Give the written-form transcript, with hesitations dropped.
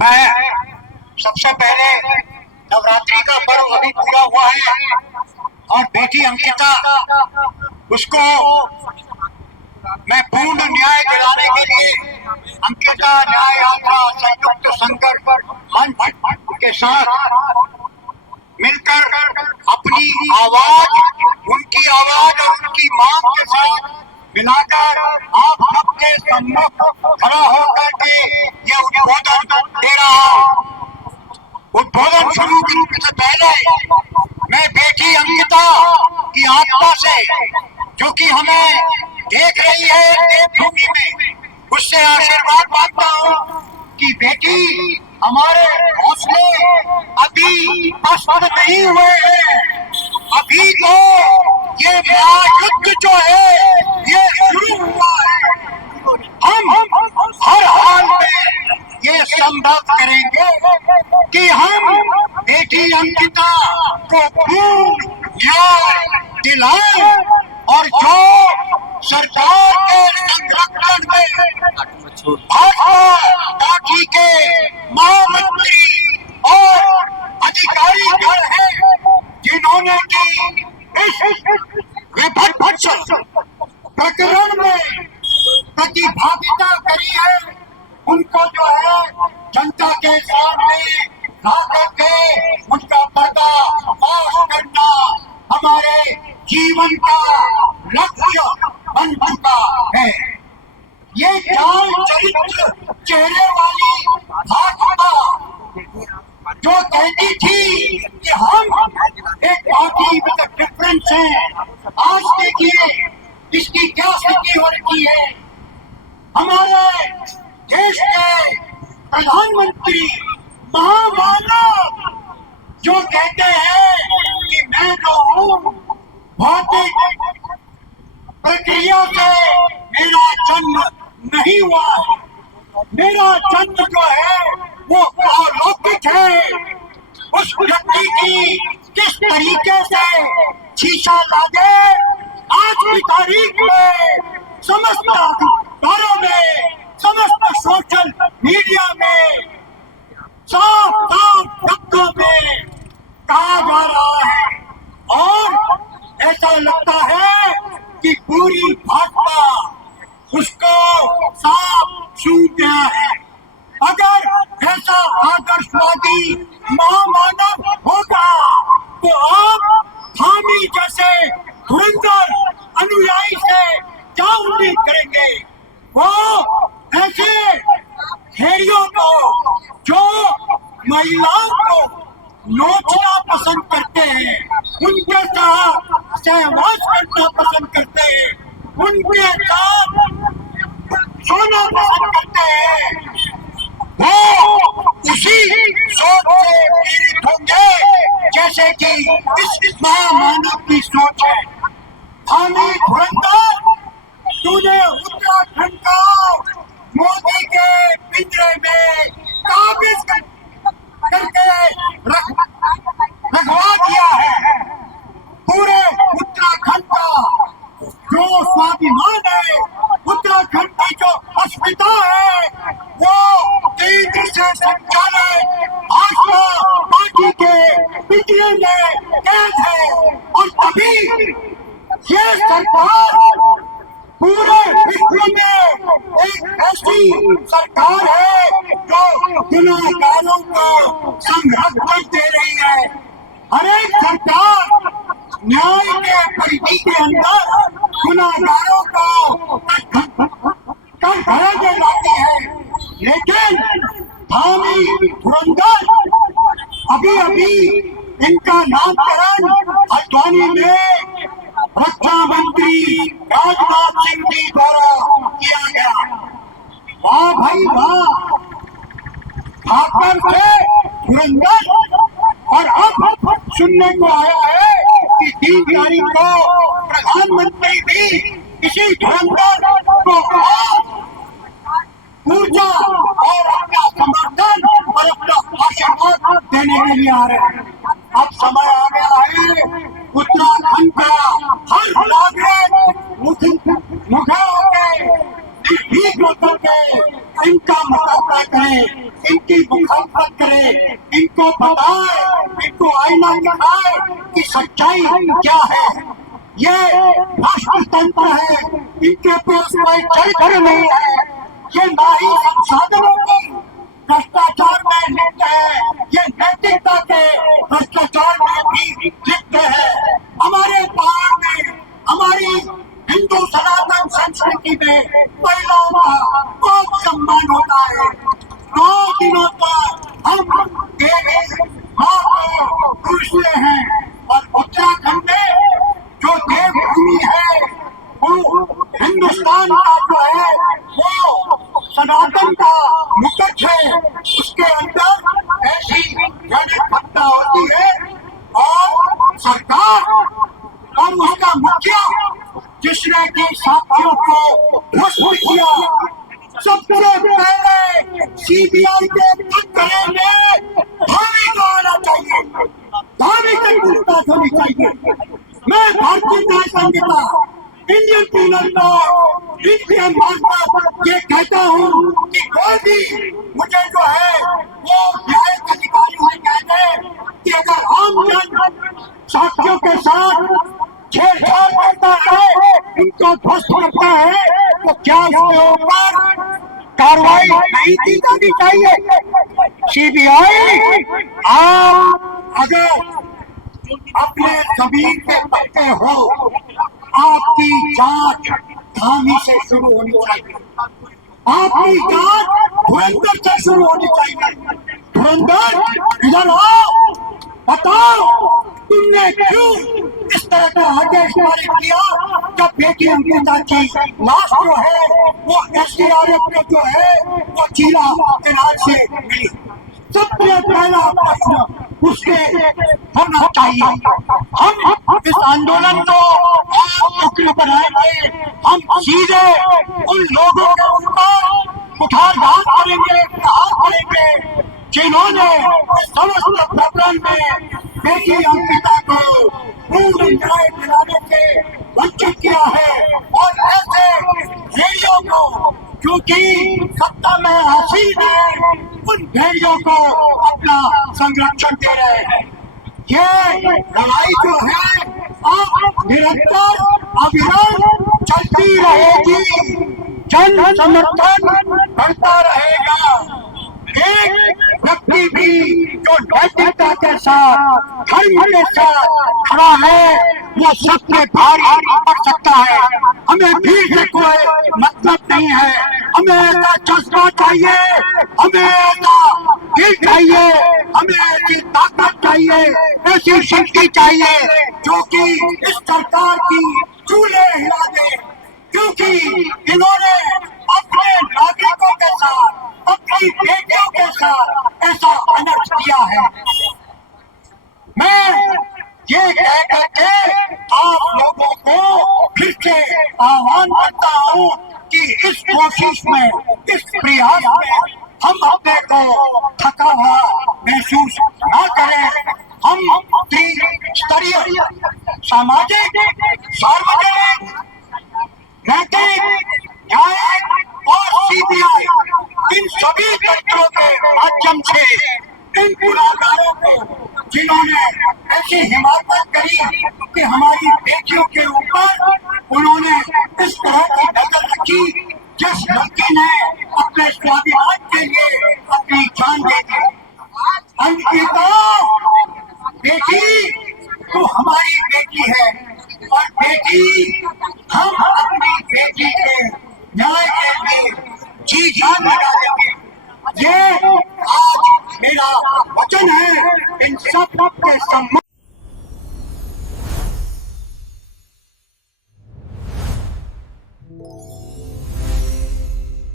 मैं सबसे पहले नवरात्रि का पर्व अभी पूरा हुआ है और बेटी अंकिता उसको मैं पूर्ण न्याय दिलाने के लिए अंकिता न्याय यात्रा संयुक्त संघर्ष मंच के साथ मिलकर अपनी आवाज, उनकी आवाज और उनकी मांग के साथ मिलाकर आप सबके सम्मुख खड़ा होकर के ये उद्बोधन दे रहा हूं। उद्बोधन शुरू करने से पहले मैं बेटी अंकिता की आत्मा से, जो कि हमें देख रही है देवभूमि में, उससे आशीर्वाद मांगता हूं कि बेटी हमारे हौसले अभी पस्त नहीं हुए हैं। अभी तो ये महायुद्ध जो है ये शुरू हुआ है। हम हर हाल में ये संभव करेंगे कि हम बेटी अंकिता को पूर्ण न्याय दिलाएं और जो सरकार के संरक्षण में भाजपा पार्टी के महामंत्री और अधिकारी गण हैं, जिन्होंने की इस विभत्स प्रकरण में प्रतिभागिता करी है, उनको जो है जनता के सामने ला करके उनका पर्दाफाश करना हमारे जीवन का लक्ष्य बन चुका है। ये चाल चरित्र चेहरे वाली भाजपा जो कहती थी कि हम एक पार्टी विद डिफरेंस है, आज देखिए इसकी क्या स्थिति हो रही है। हमारे देश के प्रधानमंत्री महामानव जो कहते हैं कि मैं जो हूँ भौतिक प्रक्रिया से मेरा जन्म नहीं हुआ है, मेरा जन्म जो है वो अलौकिक है। उस व्यक्ति की किस तरीके से शीशा लागे आज की तारीख में समस्त अखबारों में, समस्त सोशल मीडिया में, साफ साफ शब्दों में कहा जा रहा है और ऐसा लगता है कि पूरी भाजपा उसको साफ छू गया है। अगर ऐसा आदर्शवादी महामानव होगा तो आप धामी जैसे धुरंधर अनुयायी से क्या उम्मीद करेंगे। वो ऐसे खेड़ियों को जो महिलाओं को नोचना पसंद करते हैं, उनके साथ सहवास करना पसंद करते हैं, उनके साथ सोना पसंद करते हैं, वो उसी सोच से पीड़ित होंगे जैसे कि इस महामानव की सोच है। हानि धुरंधर, तूने उत्तराखंड का मोदी के पिंजरे में काबिज करके रखवा दिया है। पूरे उत्तराखंड का जो स्वाभिमान है, उत्तराखंड की जो अस्मिता है, वो केंद्र से संचालित भाजपा पार्टी के पिंजरे में कैद है। और तभी ये सरकार पूरे विश्व में एक ऐसी सरकार है जो गुनाहगारों को संरक्षण दे रही है। हर एक सरकार न्याय के परिधि के अंदर गुनाहगारों को कटघरे में लाती है, लेकिन धामी धुरंधर अभी अभी इनका नामकरण हल्द्वानी में रक्षा मंत्री राजनाथ सिंह जी द्वारा किया गया। वाह भाई वाह, ठाकर से धुरंधर। और अब सुनने को आया है कि 3 तारीख को प्रधानमंत्री भी इसी धुरंधर को ऊर्जा और अपना समर्थन और अपना आशीर्वाद देने के लिए आ रहे हैं। अब समय आ गया है उत्तराखंड का हर नागरिक मुखर होकर निर्भीक होकर के इनका मुकाबला करे, इनकी इनकी मुखालफत करे, इनको बताए, इनको आईना दिखाए कि सच्चाई क्या है। ये राष्ट्रतंत्र है, इनके पास कोई चरित्र नहीं है, ये ना ही संसाधनों की भ्रष्टाचार में लिप्त है, ये नैतिकता के भ्रष्टाचार में भी लिप्त है। हमारे पहाड़ में, हमारी हिंदू सनातन संस्कृति में महिलाओं का बहुत सम्मान होता है। 2 दिनों तक हम देवी मां को पूजते हैं और उत्तराखंड में जो देवभूमि है, वो हिंदुस्तान का जो है, वो सनातन का मुकुट है, उसके अंदर ऐसी घटना होती है और सरकार और उसका मुखिया जिसने कि साथियों को भस्म किया, सबसे पहले सीबीआई के करेंगे, धामी को आना चाहिए, धामी की पूछताछ होनी चाहिए। मैं Bharatiya Nyaya Sanhita, Indian Penal Code, Indian marshal ये कहता हूँ कि कोई भी मुझे जो है वो न्यायिक अधिकारी से कहते कि अगर आम जन साथियों के साथ छेड़छाड़ करता है, इनको ध्वस्त करता है, तो क्या उसके ऊपर कार्रवाई नहीं की जानी चाहिए? सीबीआई, आप अगर अपने जमीन पे पक्के हो, आपकी जांच धामी से शुरू होनी चाहिए, आपकी जांच धुरंधर से शुरू होनी चाहिए। धुरंधर, इधर आओ, बताओ तुमने क्यों इस तरह का आदेश जारी किया जब बेटी अंकिता की लाश जो है वो एसडीआरएफ में जो है वो चीला केनाल से मिली। सबसे पहला प्रश्न उसके होना चाहिए। हम इस आंदोलन को और उग्र बनाएंगे, हम सीधे उन लोगों के ऊपर कुठारघात करेंगे, प्रहार करेंगे जिन्होंने समस्त प्रकरण में बेटी अंकिता को पूर्ण न्याय दिलाने से वंचित किया है और ऐसे भेड़ियों को, क्योंकि सत्ता में आसीन है, उन भेड़ियों को अपना संरक्षण दे रहे हैं। ये लड़ाई जो है अब निरंतर अविरल चलती रहेगी, जन समर्थन बढ़ता रहेगा। एक व्यक्ति भी जो नैतिकता के साथ, धर्म के साथ खड़ा है, वो सबसे भारी पड़ सकता है। हमें भीड़ से कोई मतलब नहीं है, हमें ऐसा जज्बा चाहिए, हमें ऐसा दिल चाहिए, हमें ऐसी ताकत चाहिए, ऐसी शक्ति चाहिए जो कि इस सरकार की चूल्हे हिला दे, क्योंकि इन्होंने अपने नागरिकों के साथ, अपनी बेटियों के साथ ऐसा अनर्थ किया है। मैं ये कह करके आप लोगों को फिर से आह्वान करता हूँ कि इस कोशिश में, इस प्रयास में हम अपने को थका हुआ महसूस न करें। हम त्रिस्तरीय सामाजिक, सार्वजनिक, नैतिक, न्यायिक और सीबीआई, इन सभी तंत्रों के माध्यम से इन गुनाहगारों को, जिन्होंने ऐसी हिमाकत करी कि हमारी बेटियों के ऊपर उन्होंने इस तरह की नजर रखी, जिस लड़की ने अपने स्वाभिमान के लिए अपनी जान दे दी। अंकिता बेटी, तो हमारी बेटी है और बेटी, हम अपनी बेटी के न्याय के लिए जी जान लगा देंगे। ये आज मेरा वचन है इन सब के सम्मान।